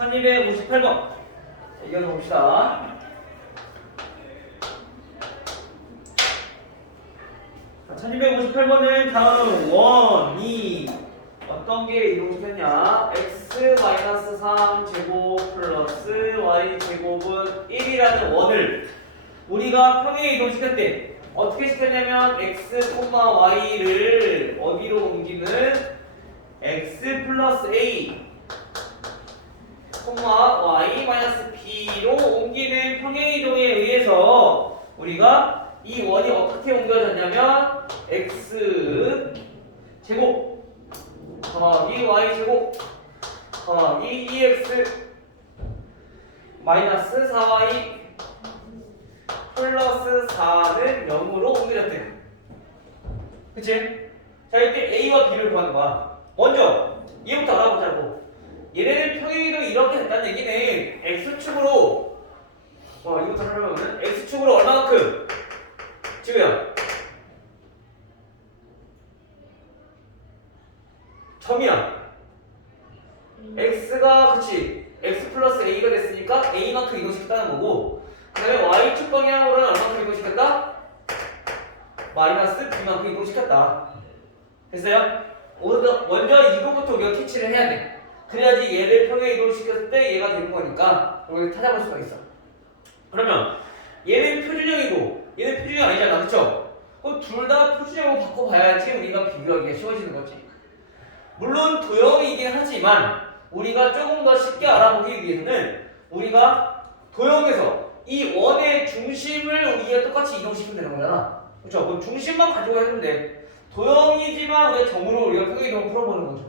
1258번. 이어서 봅시다. 자, 1258번은 다음 1, 2 어떤 게 이동시켰냐? x-3 제곱 플러스 y 제곱은 1이라는 원을 우리가 평행에 이동시켰대. 어떻게 시켰냐면 x, y를 어디로 옮기는 x 플러스 a, y 마이너스 b로 옮기는 평행이동에 의해서 우리가 이 원이 어떻게 옮겨졌냐면 x 제곱 더하기 y 제곱 더하기 2x 마이너스 4y 플러스 4는 0으로 옮겨졌대. 그치? 자, 이때 a와 b를 구하는 거야. 먼저 얘부터 알아보자고. 얘네들 평행이동이 이렇게 됐다는 얘기는 x축으로 이거부터 설명하면 x축으로 얼마만큼? 지우야 점이야. x가 그치 x 플러스 a가 됐으니까 a만큼 이동시켰다는 거고, 그 다음에 y축 방향으로는 얼마만큼 이동시켰다? 마이너스 b만큼 이동시켰다. 됐어요? 먼저 이거부터 우리가 캐치를 해야 돼. 그래야지 얘를 평행 이동시켰을 때 얘가 되는 거니까 여기를 찾아볼 수가 있어. 그러면 얘는 표준형이고 얘는 표준형 아니잖아, 그쵸? 그럼 둘 다 표준형으로 바꿔봐야지 우리가 비교하기가 쉬워지는 거지. 물론 도형이긴 하지만 우리가 조금 더 쉽게 알아보기 위해서는 우리가 도형에서 이 원의 중심을 우리가 똑같이 이동시키면 되는 거잖아, 그쵸? 그럼 중심만 가지고 하면 돼. 도형이지만 우리가 점으로 우리가 평행 이동을 풀어보는 거죠.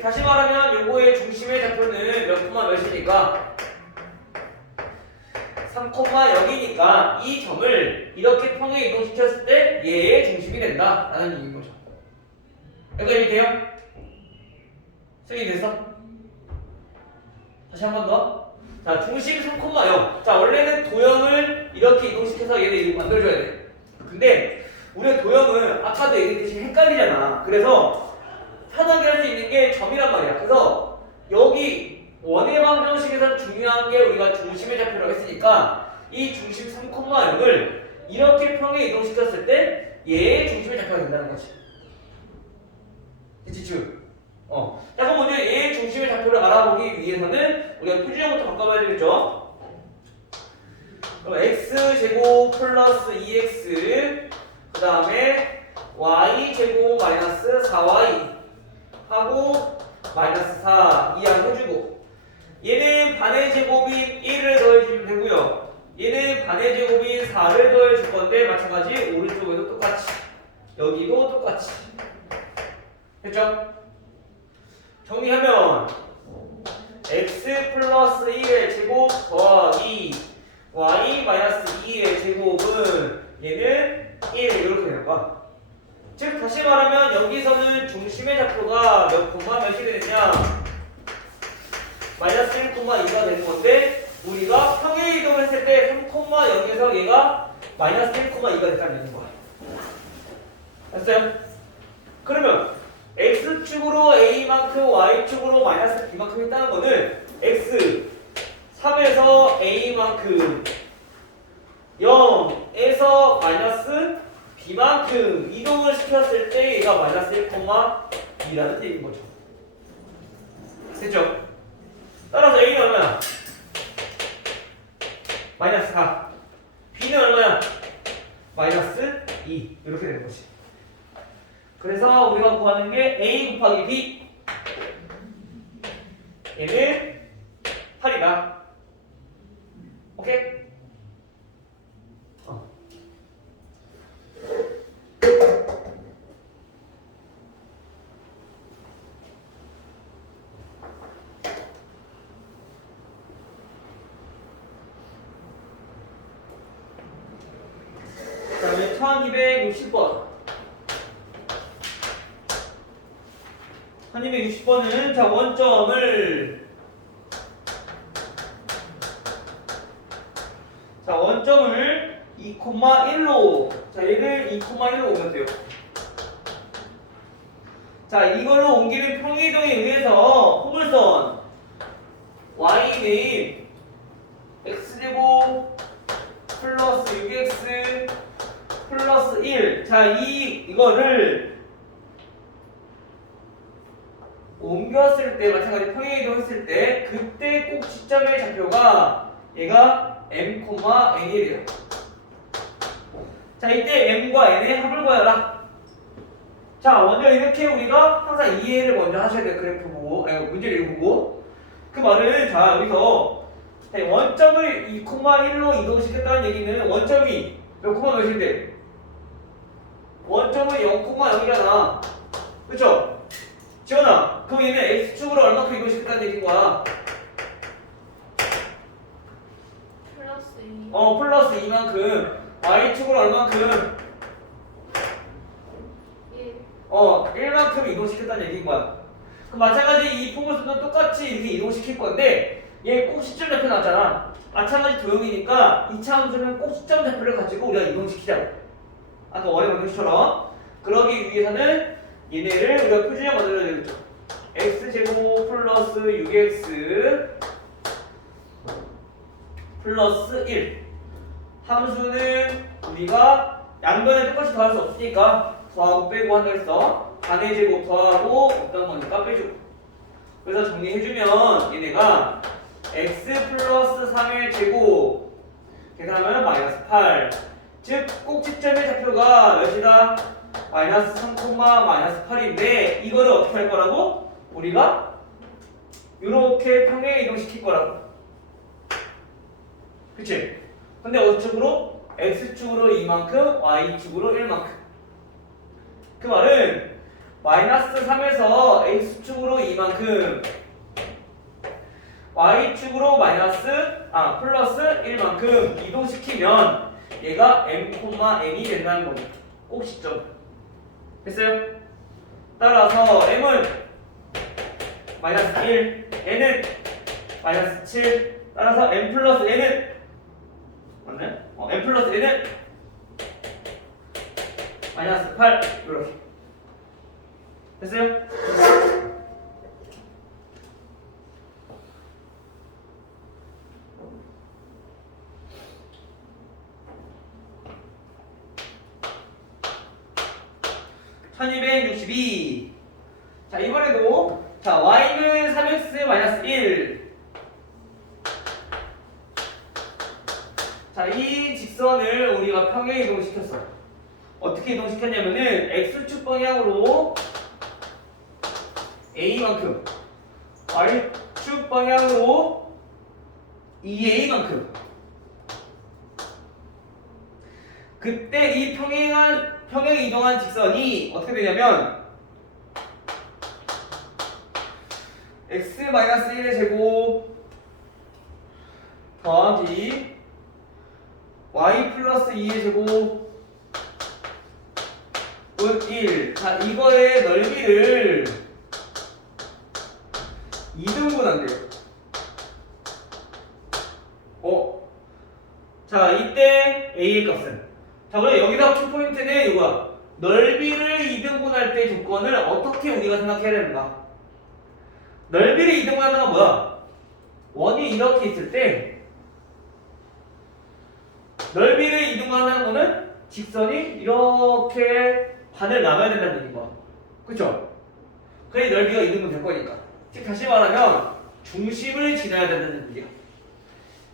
다시 말하면 요거의 중심의 좌표는 몇 콤마 몇이니까 3,0이니까 이 점을 이렇게 평행 이동시켰을 때 얘의 중심이 된다 라는 얘기인 거죠. 여기까지 이해돼요? 승리 됐어? 다시 한 번 더. 자, 중심 3,0. 자, 원래는 도형을 이렇게 이동시켜서 얘를 이렇게 만들어줘야 돼. 근데 우리가 도형은 아까도 얘기했듯이 헷갈리잖아. 그래서 편하게 할 수 있는 게 점이란 말이야. 그래서 여기 원의 방정식에서 중요한 게 우리가 중심의 좌표라고 했으니까 이 중심 3,0을 이렇게 평행 이동시켰을 때 얘의 중심의 좌표가 된다는 거지. 그치? 자, 그럼 먼저 얘의 중심의 좌표를 알아보기 위해서는 우리가 표준형부터 바꿔봐야 되겠죠? 그럼 x제곱 플러스 2x 그 다음에 y제곱 마이너스 4y 하고 마이너스 4 이항해주고, 얘는 반의 제곱인 1을 더해주면 되고요, 얘는 반의 제곱인 4를 더해줄 건데 마찬가지 오른쪽에도 똑같이 여기도 똑같이 됐죠? 정리하면 x 플러스 1의 제곱 더하기 y 마이너스 2의 제곱은 얘는 1 이렇게 되는 거야. 즉 다시 말하면 여기서는 중심의 좌표가 몇 콤마 몇이 되느냐, 마이너스 1,2가 되는 건데 우리가 평행 이동했을 때 3,0에서 얘가 마이너스 1,2가 됐다는 거야. 됐어요? 그러면 x축으로 a만큼 y축으로 마이너스 b만큼 했다는 거는 x 3에서 a만큼 0에서 마이너스 b만큼 이동을 시켰을 때 얘가 마이너스 1,2라는 얘기인 거죠. 됐죠? 따라서 a는 얼마야? 마이너스 4. b는 얼마야? 마이너스 2. 이렇게 되는 거지. 그래서 우리가 구하는 게 a 곱하기 b, 얘는 8이다. 오케이? 그 다음에 1260번. 1260번은 자, 원점을 자, 원점을 2,1로, 자, 얘를 2,1로 오면 돼요. 자, 이걸로 옮기는 평행이동에 의해서 포물선 a인 x제곱 플러스 6x 플러스 1. 자, 이거를 옮겼을 때, 마찬가지 평행이동했을 때, 그때 꼭 시점의 좌표가 얘가 m, n이 돼요. 자, 이때 m과 n의 합을 구하라. 자, 먼저 이렇게 우리가 항상 이해를 먼저 하셔야 돼요. 그래프 보고, 아니, 문제를 읽고. 그 말은, 자, 여기서 원점을 2,1로 이동시켰다는 얘기는 원점이 몇 콤마 몇일 때? 원점은 0,0이잖아. 그쵸? 지원아, 그럼 얘는 x축으로 얼마큼 이동시켰다는 얘기인 거야? 플러스 2. 플러스 2만큼. y축으로 얼만큼? 1. 1만큼 이동시켰다는 얘기인 거야. 그럼 마찬가지 이 포물선도 똑같이 이렇게 이동시킬 건데 얘 꼭 시점 좌표 나왔잖아. 마찬가지 도형이니까 이차 함수는 꼭 시점 좌표를 가지고 우리가 이동시키자고. 아까 원의 방식처럼. 그러기 위해서는 얘네를 우리가 표준형 만들어야 되겠죠. x제곱 플러스 6x 플러스 1. 함수는 우리가 양변을 똑같이 더할 수 없으니까 더하고 빼고 한다 했어. 반의 제곱 더하고 없던 거니까 빼주고. 그래서 정리해주면 얘네가 x 플러스 3의 제곱 계산하면 마이너스 8. 즉 꼭지점의 좌표가 몇이다? 마이너스 3, 마이너스 8인데 이거를 어떻게 할 거라고? 우리가 이렇게 평행 이동시킬 거라고. 그치? 근데 어디축으로? x축으로 이만큼, y축으로 1만큼. 그 말은 마이너스 3에서 x축으로 이만큼, y축으로 플러스 1만큼 이동시키면 얘가 m, n이 된다는 겁니다. 꼭 시점. 됐어요? 따라서 m은 마이너스 1, n은 마이너스 7. 따라서 m 플러스 n은 맞네? m 플러스 n은 마이너스 8. 이렇게. 됐어요? (1262) 자, 이번에도 자, y는 3x 마이너스 1. 자, 이 직선을 우리가 평행 이동시켰어. 어떻게 이동시켰냐면은 x축 방향으로 a만큼, y축 방향으로 2a만큼. 그때 이 평행 이동한 직선이 어떻게 되냐면 x-1의 제곱 더하기 y 플러스 2의 제곱 은 1. 자, 이거의 넓이를 2등분한대요. 자, 이때 a의 값은, 자, 그럼 여기다 키포인트는 이거야. 넓이를 2등분할 때 조건을 어떻게 우리가 생각해야 되는가? 넓이를 2등분하는 건 뭐야? 원이 이렇게 있을 때 넓이를 2등분하는 거는 직선이 이렇게 반을 나가야 된다는 얘기인 거야. 그쵸? 그래 넓이가 2등분 될 거니까. 즉 다시 말하면 중심을 지나야 된다는 얘기야.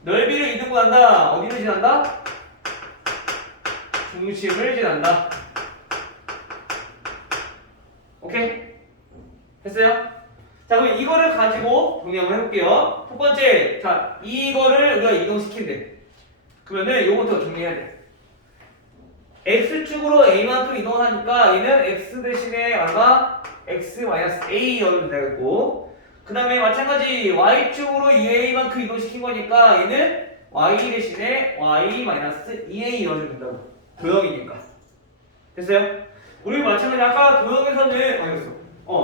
넓이를 2등분한다. 어디를 지난다? 중심을 지난다. 오케이? 됐어요? 자, 그럼 이거를 가지고 정리 한번 해볼게요. 첫 번째, 자, 이거를 우리가 이동시킨대. 그러면은 요것부터 정리해야 돼. x축으로 a만큼 이동하니까 얘는 x 대신에 얼마? x-a 여면 되겠고, 그 다음에 마찬가지 y축으로 2a만큼 이동시킨 거니까 얘는 y 대신에 y-2a 넣어주면 된다고. 도형이니까. 됐어요? 우리 마찬가지 아까 도형에서는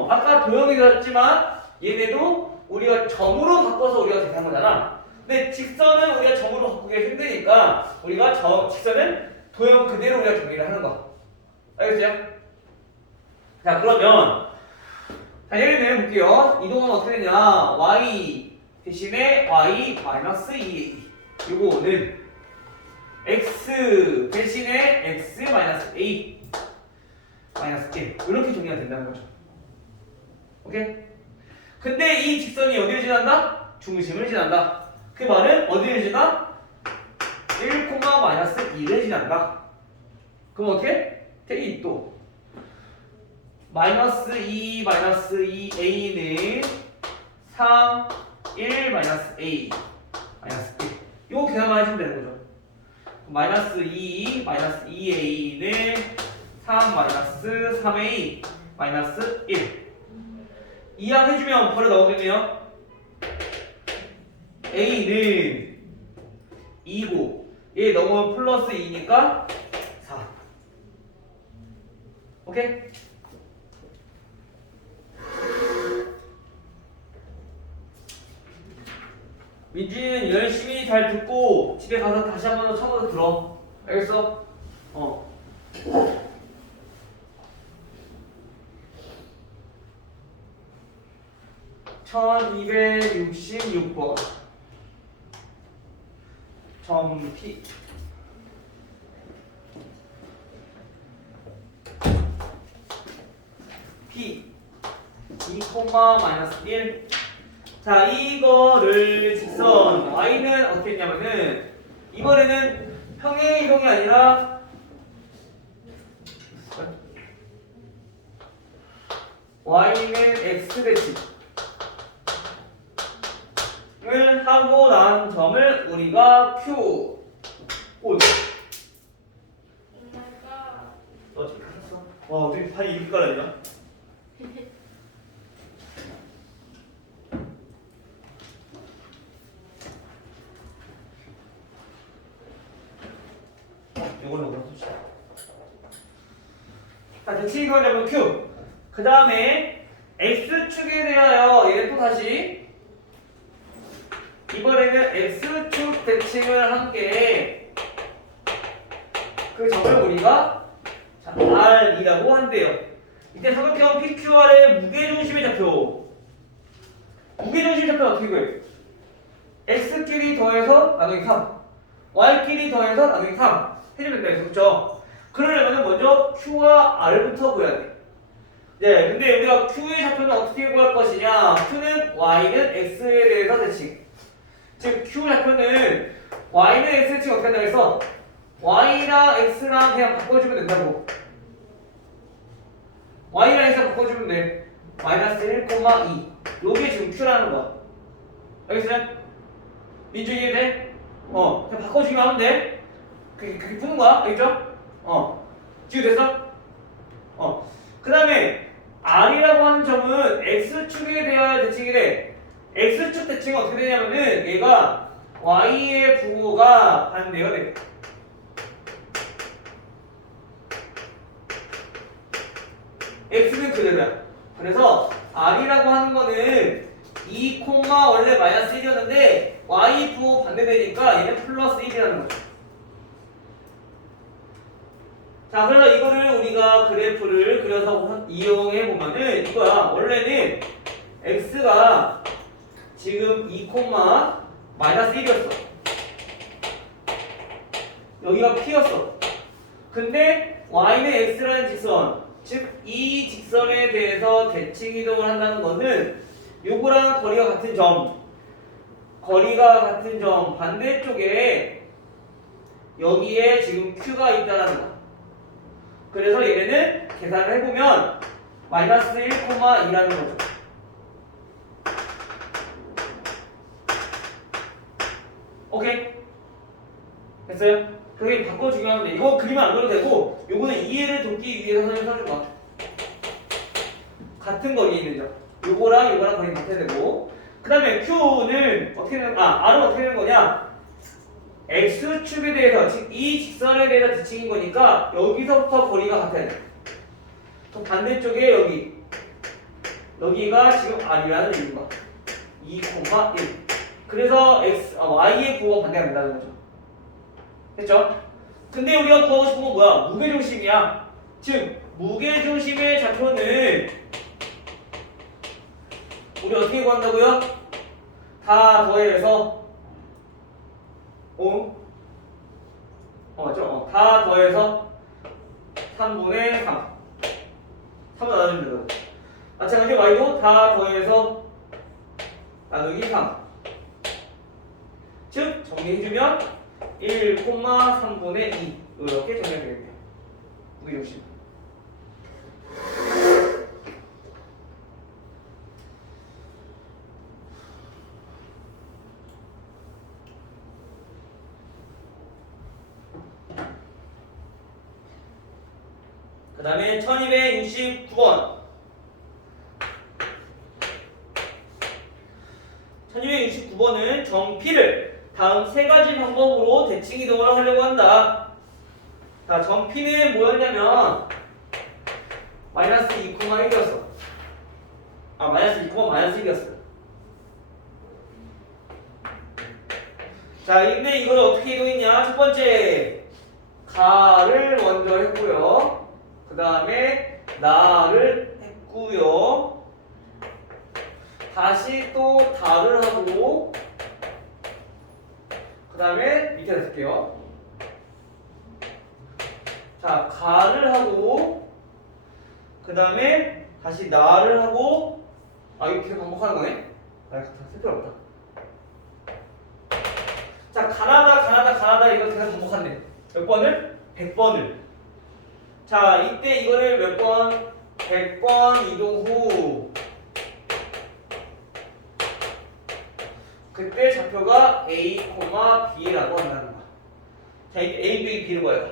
아까 도형이었지만 얘네도 우리가 점으로 바꿔서 우리가 대체한 거잖아. 근데 직선은 우리가 점으로 바꾸기가 힘드니까 우리가 직선은 도형 그대로 우리가 정리를 하는 거야. 알겠어요? 자, 그러면 자, 예를 들어 볼게요. 이동은 어떻게 되냐? y 대신에 y 마이너스 2a. 요거는 x 대신에 x 마이너스 a 마이너스 1 이렇게 정리가 된다는 거죠. 오케이? 근데 이 직선이 어디를 지난다? 중심을 지난다. 그 말은 어디를 지나? 1, 마이너스 2를 지난다. 그럼 어떻게? 대이 또 마이너스 2 마이너스 2a는 3, 1 마이너스 a 마이너스 1 이거 계산만 해주면 되는 거죠. 마이너스 2 마이너스 2a는 3 마이너스 3a 마이너스 1 이항해주면 바로 나오겠네요. a는 2고 얘 넘으면 플러스 2니까 4. 오케이? 민준이는 열심히 잘 듣고 집에 가서 다시 한 번 더 쳐서 들어. 알겠어? 1266번 점 P P 2, 마이너스 1. 자, 이거를 직선 y는 어떻게 했냐면은 이번에는 평행 이동이 아니라 y는 x 대칭을 하고 난 점을 우리가 q 오 엄마가 어떻게 하셨어? 와, 어떻게 판이 이렇게 깔아지냐? 이걸로 그럼 씁시다. 자, 대칭이동을 잡은 q. 그 다음에 x축에 대하여 얘는 또 다시 이번에는 x축 대칭을 함께 그 점을 우리가 자, r이라고 한대요. 이때 사각형 PQR의 무게중심의 좌표. 무게중심 좌표 어떻게 구해? x끼리 더해서 나누기 3 y끼리 더해서 나누기 3 해주면 돼. 그렇죠? 그러려면 먼저 q와 r부터 구해야 돼. 네, 근데 우리가 q의 좌표는 어떻게 구할 것이냐? q는 y는 x에 대해서 대칭. 즉 q 좌표는 y는 x 대칭 어떻게 한다고 했어? y랑 x랑 그냥 바꿔주면 된다고. y랑 x 바꿔주면 돼. 마이너스 1, 2. 요게 지금 q라는 거야. 알겠어요? 민준이 이해돼? 그냥 바꿔주기만 하면 돼. 그게 푸는 거야. 알겠죠? 지금 됐어? 그 다음에 r이라고 하는 점은 x축에 대하여 대칭이래. x축 대칭은 어떻게 되냐면은 얘가 y의 부호가 반대가 돼. x는 그대로야. 그래서 r이라고 하는 거는 2, 원래 마이너스 1이었는데 y 부호 반대되니까 얘는 플러스 1이라는 거죠. 자, 그래서 이거를 우리가 그래프를 그려서 이용해 보면은 이거야. 원래는 x가 지금 2, 마이너스 1이었어. 여기가 p였어. 근데 y는 x라는 직선, 즉 이 직선에 대해서 대칭 이동을 한다는 것은 요거랑 거리가 같은 점 반대쪽에 여기에 지금 q가 있다는 거. 그래서 얘네는 계산을 해보면 마이너스 1, 2라는 거죠. 오케이? 됐어요? 그게 바꿔주긴 하는데 이거 그리면 안 그려도 되고 요거는 이해를 돕기 위해서 선생님이 써준 거야. 같은 거리에 있는 점. 요거랑 거리가 같아야 되고 그 다음에 Q는 어떻게 되는 R은 어떻게 되는 거냐? X축에 대해서 즉 이 직선에 대해서 대칭인 거니까 여기서부터 거리가 같아야 돼. 또 반대쪽에 여기가 지금 R이라는 이유가 2, 1 그래서 Y의 부호가 반대가 된다는 거죠. 됐죠? 근데 우리가 구하고 싶은 건 뭐야? 무게중심이야. 즉 무게중심의 좌표는 우리 어떻게 구한다고요? 다 더해서 맞죠? 다 더해서 3분의 3 3분 나눠주면 되고 마찬가지로 y도 다 더해서 나누기 3 즉 정리해주면 1,3분의 2 이렇게 정리하면 되겠네요. 무게중심. 그 다음에 1269번 1269번은 정피를 다음 세 가지 방법으로 대칭 이동을 하려고 한다. 자, 정피는 뭐였냐면 마이너스 2,1이었어. 마이너스 2, 마이너스 1이었어. 자, 근데 이걸 어떻게 이동했냐? 첫 번째 가를 먼저 했고요. 그 다음에 나를 했고요. 다시 또 다를 하고 그 다음에 밑에 쓸게요. 자, 가를 하고 그 다음에 다시 나를 하고 이거 계속 반복하는 거네? 쓸 필요 없다. 자, 가나다 이거 계속 반복한대. 몇 번을? 100번을. 자, 이때 이거를 몇 번? 100번 이동 후 그때 좌표가 A, B라고 한다는 거야. 자, 이때 A, B, B를 구해라.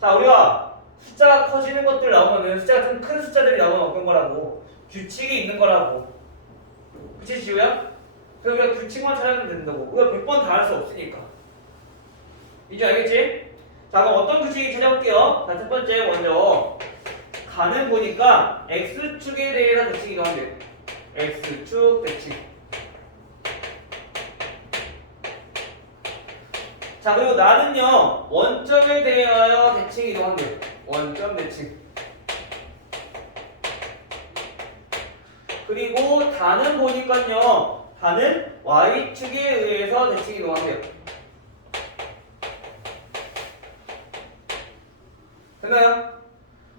자, 우리가 숫자가 커지는 것들 나오면은 숫자가 좀 큰 숫자들이 나오면 어떤 거라고? 규칙이 있는 거라고. 그치, 지우야? 그래서 우리가 규칙만 찾아내면 된다고. 우리가 100번 다 할 수 없으니까. 이제 알겠지? 자, 그럼 어떤 규칙이 찾아볼게요. 자, 첫 번째 먼저 가는 보니까 X축에 대해서 대칭이 나온대요. X축 대칭. 자, 그리고 나는요 원점에 대하여 대칭 이동한대요. 원점 대칭. 그리고 다는 보니까요 다는 y축에 의해서 대칭 이동한대요. 됐나요?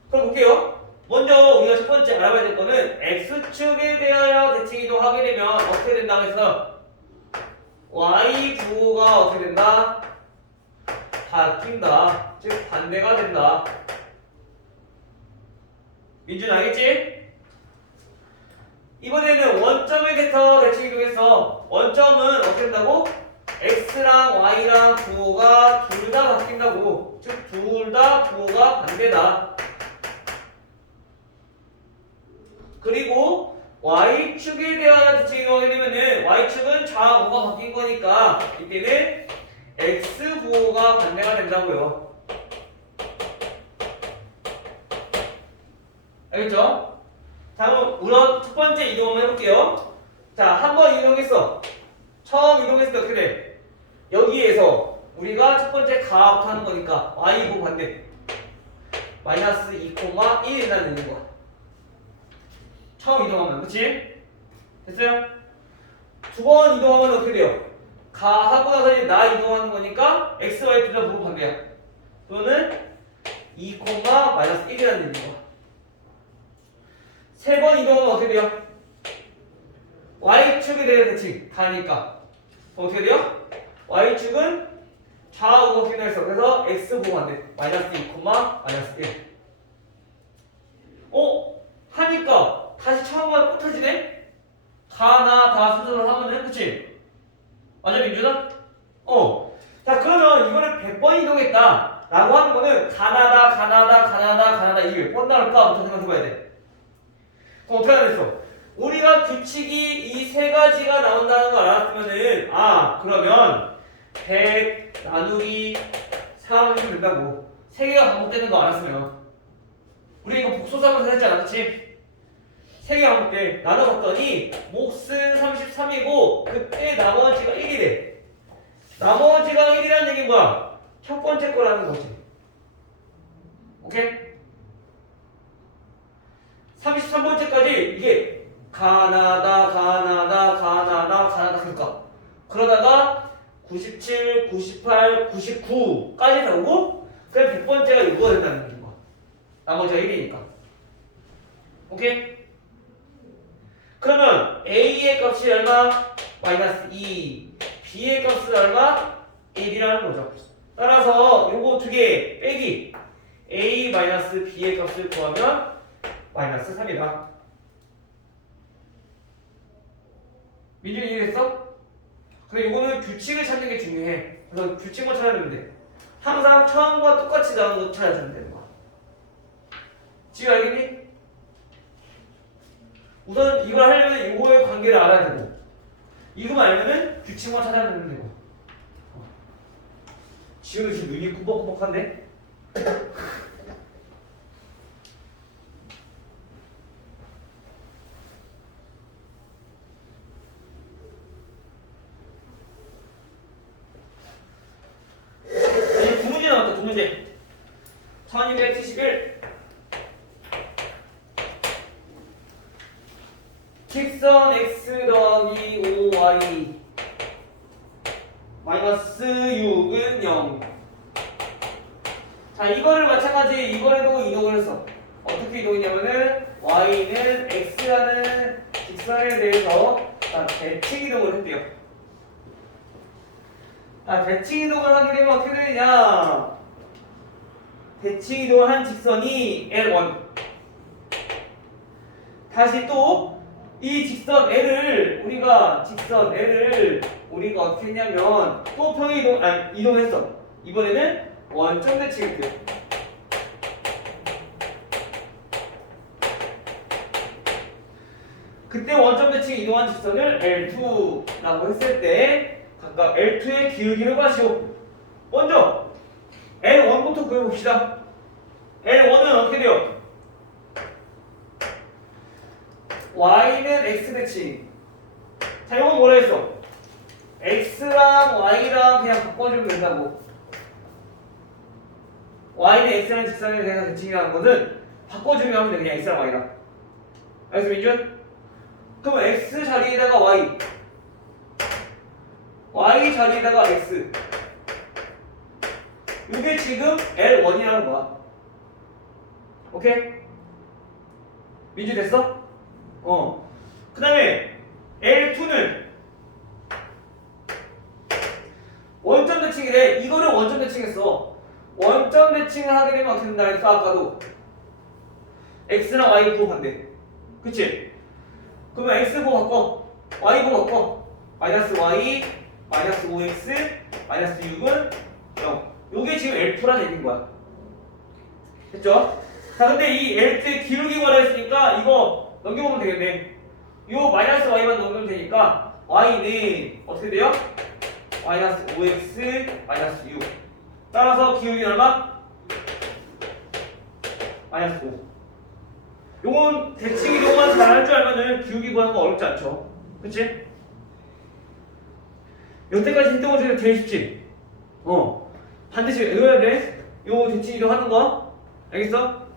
그럼 볼게요. 먼저 우리가 첫 번째 알아봐야 될 거는 x축에 대하여 대칭 이동하게 되면 어떻게 된다고 해서 y 부호가 어떻게 된다? 바뀐다. 즉 반대가 된다. 민준 알겠지? 이번에는 원점에 대해서 대칭 이동해서 원점은 어떻게 된다고? x랑 y랑 부호가 둘 다 바뀐다고. 즉 둘 다 부호가 반대다. 그리고 y축에 대하여 대칭 이동하게 되면은 y축은 좌우가 바뀐 거니까 이때는 x 부호가 반대가 된다고요. 알겠죠? 자, 그럼 우선 첫 번째 이동 한번 해볼게요. 자, 한 번 이동했어. 처음 이동했을 때 어떻게 돼? 여기에서 우리가 첫 번째 가부터 하는 거니까 y 부호 반대. 마이너스 2,1이라는 있는 거야. 처음 이동하면, 그치? 됐어요? 두 번 이동하면 어떻게 돼요? 가 하고 나서 이제 나 이동하는 거니까 x, y 둘 다 부호 반대야. 또는 2, 마이너스 1이라는 있는 거야. 세 번 이동하면 어떻게 돼요? y축에 대해서 대칭 가니까 어떻게 돼요? y축은 좌우가 바뀌어있어. 그래서 x 부호 반대. 마이너스 2, 마이너스 1. 하니까 다시 처음과 똑같아지네? 가나 다 순서로 하면은 그치? 맞아 민준아? 자, 그러면 이거를 100번 이동했다 라고 하는 거는 가나다 이게 몇 번 나올까부터 생각해봐야 돼. 그럼 어떻게 하겠어? 우리가 규칙이 이 세 가지가 나온다는 걸 알았으면은 그러면 100 나누기 3 하면 된다고. 세 개가 반복되는 거 알았으면 우리 이거 복소하면서 했지 않았지? 세 개가 반복돼. 나눠봤더니 몫은 33이고 그때 나머지가 1이래. 나머지가 1이라는 얘기는 뭐야? 첫 번째 거라는 거지. 오케이? 33번째까지 이게 가나다 그러다가 97, 98, 99까지 나오고 그럼 100번째가 이거가 된다는 거. 나머지가 1이니까. 오케이? 그러면 A의 값이 얼마? 마이너스 2. B의 값은 얼마? 1이라는 거죠. 따라서 요거 두 개 빼기 A 마이너스 B의 값을 구하면 마이너스 3이다. 민준이 이해됐어? 근데 요거는 규칙을 찾는 게 중요해. 그래서 규칙만 찾아주면 돼. 항상 처음과 똑같이 나오는 거 찾아주면 되는 거야. 지금 알겠니? 우선 이걸 하려면 요거의 관계를 알아야 되고 이거만 알면은 규칙만 찾아내면 되고. 지금도 지금 눈이 꾸벅꾸벅한데? 이제 두 문제 남았다. 두 문제. 1271 직선 x 더하기 5y 마이너스 6은 0. 자, 이거를 마찬가지 이번에도 이동을 했어. 어떻게 이동했냐면은 y는 x라는 직선에 대해서 대칭 이동을 했대요. 대칭 이동을 하게 되면 어떻게 되느냐? 대칭 이동을 한 직선이 L1. 다시 또 이 직선 L을 우리가 어떻게 했냐면 또 평행 이동했어. 이번에는 원점 대칭을 돼요. 그때 원점 대칭 이동한 직선을 L2라고 했을 때 각각 L2의 기울기를 구하시오. 먼저 L1부터 구해봅시다. L1은 어떻게 돼요? y는 x 대칭. 자, 이건 뭐라 했어? x랑 y랑 그냥 바꿔주면 된다고. y는 x라는 직선에 대해서 대칭이라는 것은 바꿔주면 하면 돼. 그냥 x랑 y랑. 알겠어, 민준? 그러면 x 자리에다가 y 자리에다가 x. 이게 지금 L1이라는 거야. 오케이? 민준 됐어? 그 다음에 L2는 원점 대칭이래. 이거를 원점 대칭했어. 원점 대칭을 하게 되면 어떻게 된다 했어? 아까도 x랑 y 부호 반대. 그치? 그러면 x 부호 바꿔, y 부호 바꿔. 마이너스 y, 마이너스 5x, 마이너스 6은 0. 요게 지금 L2라는 얘기인 거야. 됐죠? 자, 근데 이 L2의 기울기 구하라 했으니까 이거 넘겨보면 되겠네. 요 마이너스 y만 넘기면 되니까 y는 어떻게 돼요? 마이너스 5x 마이너스 6. 따라서 기울기는 얼마? 마이너스 5. 요건 대칭 이동만 잘 할 줄 알면은 기울기 구하는 거 어렵지 않죠? 그치? 여태까지 했던 것 중에 제일 쉽지? 반드시 외워야 돼. 요 대칭 이동하는 거 알겠어?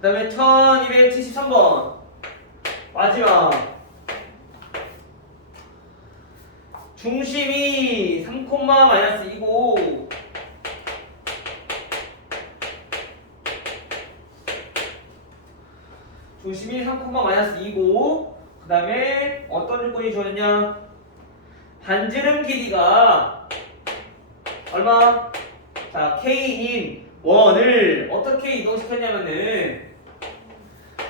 그 다음에 1273번 마지막. 중심이 3, 마이너스 2고 중심이 3, 마이너스 2고 그 다음에 어떤 조건이 주어졌냐? 반지름 길이가 얼마? 자, k인 원을 어떻게 이동시켰냐면은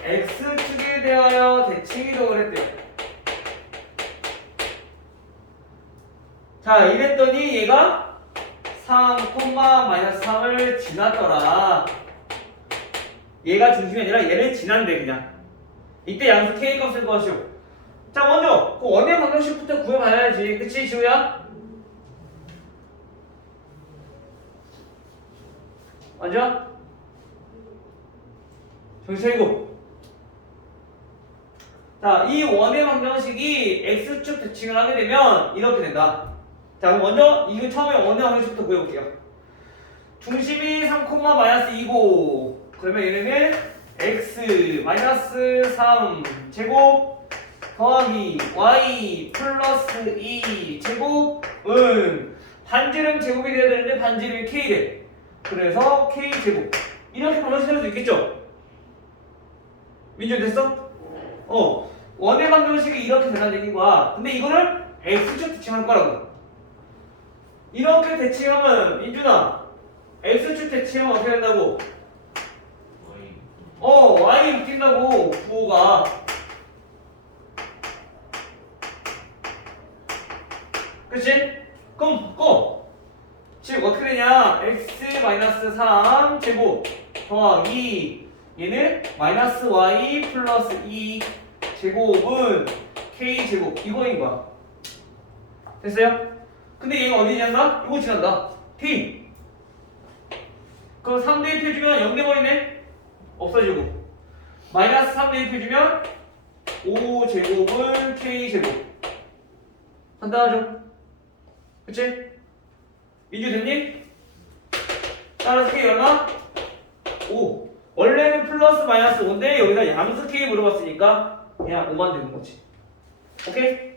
x축에 대하여 대칭 이동을 했대요. 자, 이랬더니 얘가 3, 마이너스 3을 지났더라. 얘가 중심이 아니라 얘를 지난대 그냥. 이때 양수 k 값을 구하시오. 자, 먼저 그 원의 방정식부터 구해봐야지. 그치, 지우야? 먼저 정신 차리고. 자, 이 원의 방정식이 x축 대칭을 하게 되면 이렇게 된다. 자, 그럼 먼저 이거 처음에 원의 방정식부터 구해볼게요. 중심이 3, 마이너스 2고 그러면 얘는 x 마이너스 3 제곱 더하기 y 플러스 2 제곱은 반지름 제곱이 돼야 되는데 반지름이 k래. 그래서 k 제곱 이렇게 방정식할 수 있겠죠? 민준 됐어? 원의 방정식이 이렇게 된다는 얘기인 거야. 근데 이거를 x축 대칭할 거라고. 이렇게 대칭하면 민준아 x축 대칭하면 어떻게 된다고? y 웃긴다고 부호가. 그치? 그럼 즉 어떻게 되냐? x 마이너스 3 제곱 더하기 얘는 마이너스 y 플러스 2 제곱은 k 제곱 이거인 거야. 됐어요? 근데 얘가 어디 지난다? 이거 지난다. t. 그럼 3 대입해주면 0 돼버리네? 없어지고. 마이너스 3 대입해주면 5 제곱은 k 제곱. 간단하죠? 그치? 민주 됐니? 따라서 k 얼마? 5. 원래는 플러스 마이너스 5인데 여기다 양수 k 물어봤으니까 그냥 5만 되는 거지. 오케이?